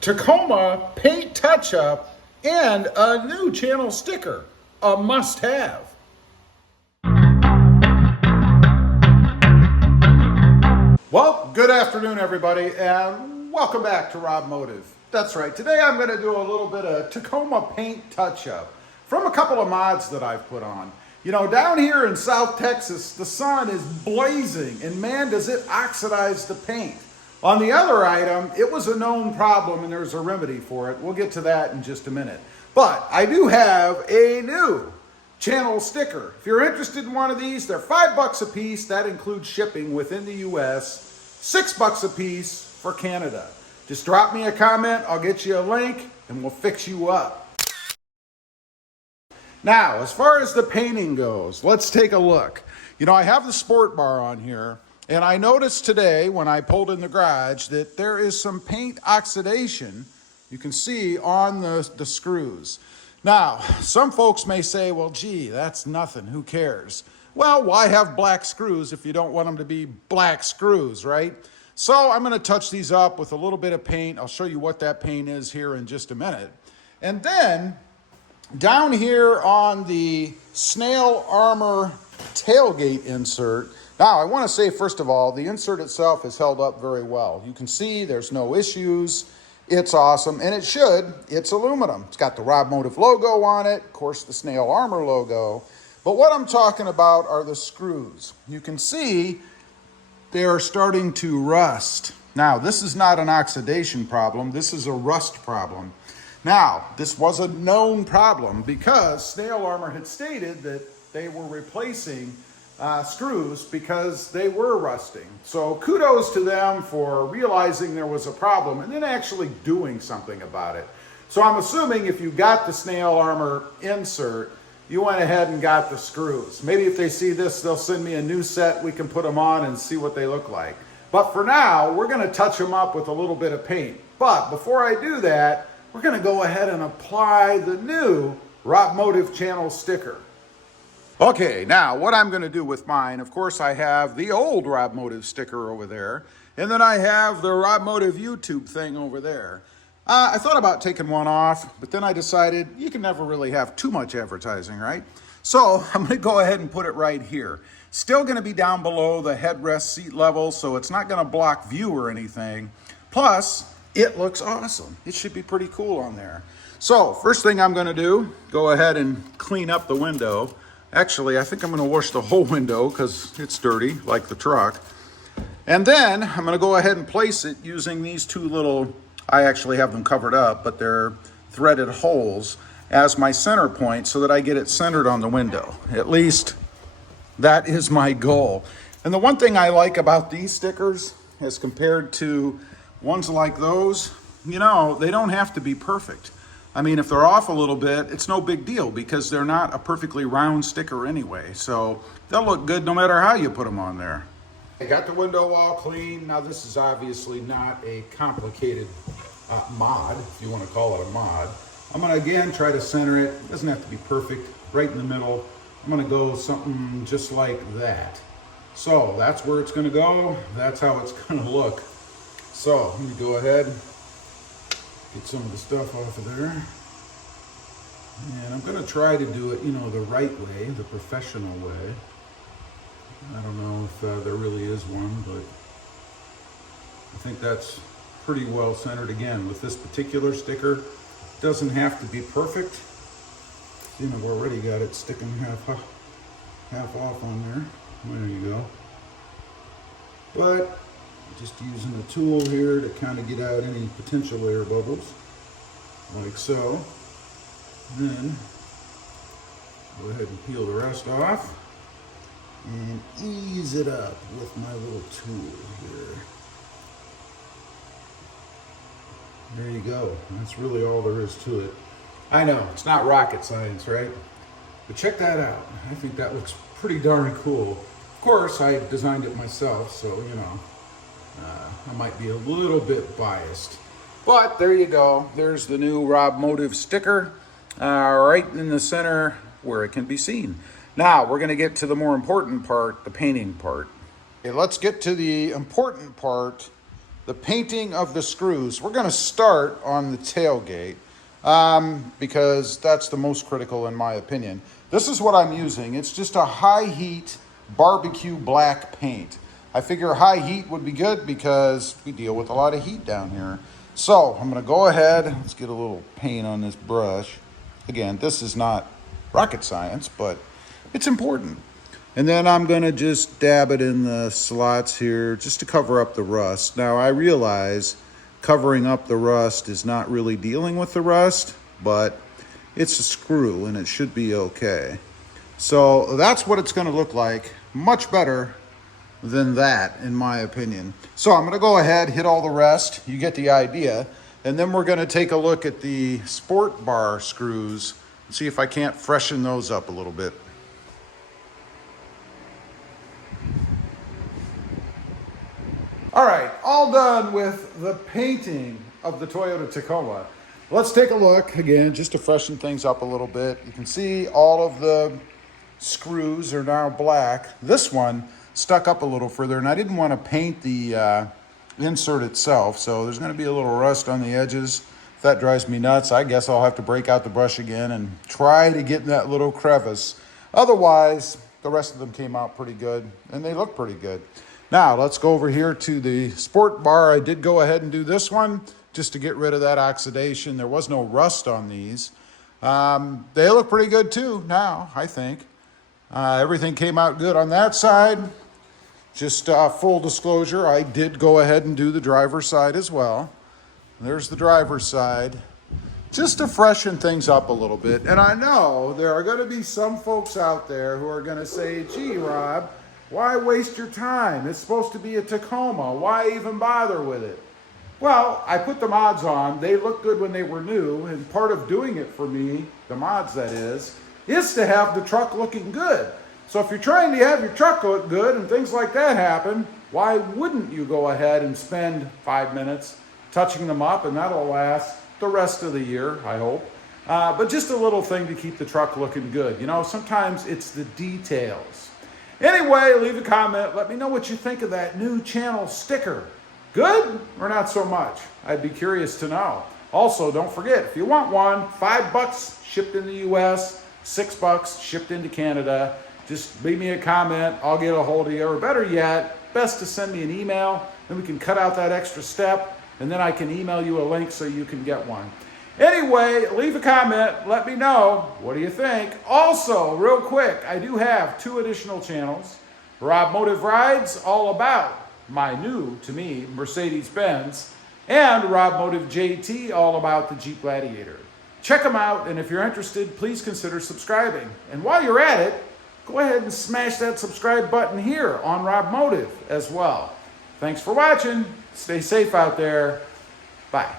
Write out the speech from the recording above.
Tacoma paint touch-up, and a new channel sticker, a must-have. Well, good afternoon, everybody, and welcome back to Robmotive. That's right, today I'm going to do a little bit of Tacoma paint touch-up from a couple of mods that I've put on. You know, down here in South Texas, the sun is blazing, and man, does it oxidize the paint. On the other item, it was a known problem and there's a remedy for it. We'll get to that in just a minute. But I do have a new channel sticker. If you're interested in one of these, they're $5 a piece. That includes shipping within the US, $6 a piece for Canada. Just drop me a comment, I'll get you a link, and we'll fix you up. Now, as far as the painting goes, let's take a look. You know, I have the sport bar on here. And I noticed today when I pulled in the garage that there is some paint oxidation you can see on the screws. Now, some folks may say, well, gee, that's nothing, who cares? Well, why have black screws if you don't want them to be black screws, right? So I'm gonna touch these up with a little bit of paint. I'll show you what that paint is here in just a minute. And then down here on the snail armor tailgate insert, now, I want to say, first of all, the insert itself is held up very well. You can see there's no issues. It's awesome, and it should. It's aluminum. It's got the Robmotive logo on it, of course, the Snail Armor logo. But what I'm talking about are the screws. You can see they are starting to rust. Now, this is not an oxidation problem. This is a rust problem. Now, this was a known problem because Snail Armor had stated that they were replacing screws because they were rusting. So kudos to them for realizing there was a problem and then actually doing something about it. So I'm assuming if you got the Snail Armor insert, you went ahead and got the screws. Maybe if they see this, they'll send me a new set. We can put them on and see what they look like. But for now, we're going to touch them up with a little bit of paint. But before I do that, we're going to go ahead and apply the new Robmotive channel sticker. Okay, now what I'm going to do with mine, of course I have the old Robmotive sticker over there, and then I have the Robmotive YouTube thing over there. I thought about taking one off, but then I decided you can never really have too much advertising, right? So I'm going to go ahead and put it right here. Still going to be down below the headrest seat level, so it's not going to block view or anything. Plus, it looks awesome. It should be pretty cool on there. So first thing I'm going to do, go ahead and clean up the window. Actually, I think I'm going to wash the whole window because it's dirty, like the truck. And then I'm going to go ahead and place it using these two little, I actually have them covered up, but they're threaded holes as my center point so that I get it centered on the window. At least that is my goal. And the one thing I like about these stickers as compared to ones like those, you know, they don't have to be perfect. I mean, if they're off a little bit, it's no big deal because they're not a perfectly round sticker anyway. So they'll look good no matter how you put them on there. I got the window all clean. Now this is obviously not a complicated mod, if you want to call it a mod. I'm going to again try to center it. It doesn't have to be perfect, right in the middle. I'm going to go something just like that. So that's where it's going to go. That's how it's going to look. So let me go ahead. Get some of the stuff off of there. And I'm going to try to do it, you know, the right way, the professional way. I don't know if there really is one, but I think that's pretty well centered. Again, with this particular sticker, it doesn't have to be perfect. You know, I've already got it sticking half off on there. There you go. But just using a tool here to kind of get out any potential air bubbles, like so. And then go ahead and peel the rest off and ease it up with my little tool here. There you go. That's really all there is to it. I know, it's not rocket science, right? But check that out. I think that looks pretty darn cool. Of course, I designed it myself, so, you know, I might be a little bit biased. But there you go. There's the new Robmotive sticker right in the center where it can be seen. Now, we're going to get to the more important part, the painting part. Okay, let's get to the important part the painting of the screws. We're going to start on the tailgate because that's the most critical in my opinion. This is what I'm using. It's just a high heat barbecue black paint. I figure high heat would be good because we deal with a lot of heat down here. So I'm going to go ahead. Let's get a little paint on this brush. Again, this is not rocket science, but it's important. And then I'm going to just dab it in the slots here just to cover up the rust. Now I realize covering up the rust is not really dealing with the rust, but it's a screw and it should be okay. So that's what it's going to look like. Much better than that, in my opinion. So I'm going to go ahead, hit all the rest. You get the idea. And then we're going to take a look at the sport bar screws and see if I can't freshen those up a little bit. All right, all done with the painting of the Toyota Tacoma. Let's take a look again, just to freshen things up a little bit. You can see all of the screws are now black. This one stuck up a little further, and I didn't want to paint the insert itself, so there's going to be a little rust on the edges. If that drives me nuts, I guess I'll have to break out the brush again and try to get in that little crevice. Otherwise, the rest of them came out pretty good, and they look pretty good. Now, let's go over here to the sport bar. I did go ahead and do this one just to get rid of that oxidation. There was no rust on these. They look pretty good too now, I think. Everything came out good on that side. Just full disclosure, I did go ahead and do the driver's side as well. There's the driver's side, just to freshen things up a little bit. And I know there are going to be some folks out there who are going to say, gee, Rob, why waste your time? It's supposed to be a Tacoma. Why even bother with it? Well, I put the mods on. They looked good when they were new, and part of doing it for me, the mods that is to have the truck looking good. So if you're trying to have your truck look good and things like that happen, why wouldn't you go ahead and spend 5 minutes touching them up, and that'll last the rest of the year, I hope. But just a little thing to keep the truck looking good. You know, sometimes it's the details. Anyway, leave a comment. Let me know what you think of that new channel sticker. Good or not so much? I'd be curious to know. Also, don't forget, if you want one, $5 shipped in the US, $6 shipped into Canada. Just leave me a comment. I'll get a hold of you. Or better yet, best to send me an email. Then we can cut out that extra step, and then I can email you a link so you can get one. Anyway, leave a comment. Let me know. What do you think? Also, real quick, I do have 2 additional channels. Robmotive Rides, all about my new, to me, Mercedes-Benz. And Robmotive JT, all about the Jeep Gladiator. Check them out, and if you're interested, please consider subscribing. And while you're at it, go ahead and smash that subscribe button here on Robmotive as well. Thanks for watching. Stay safe out there. Bye.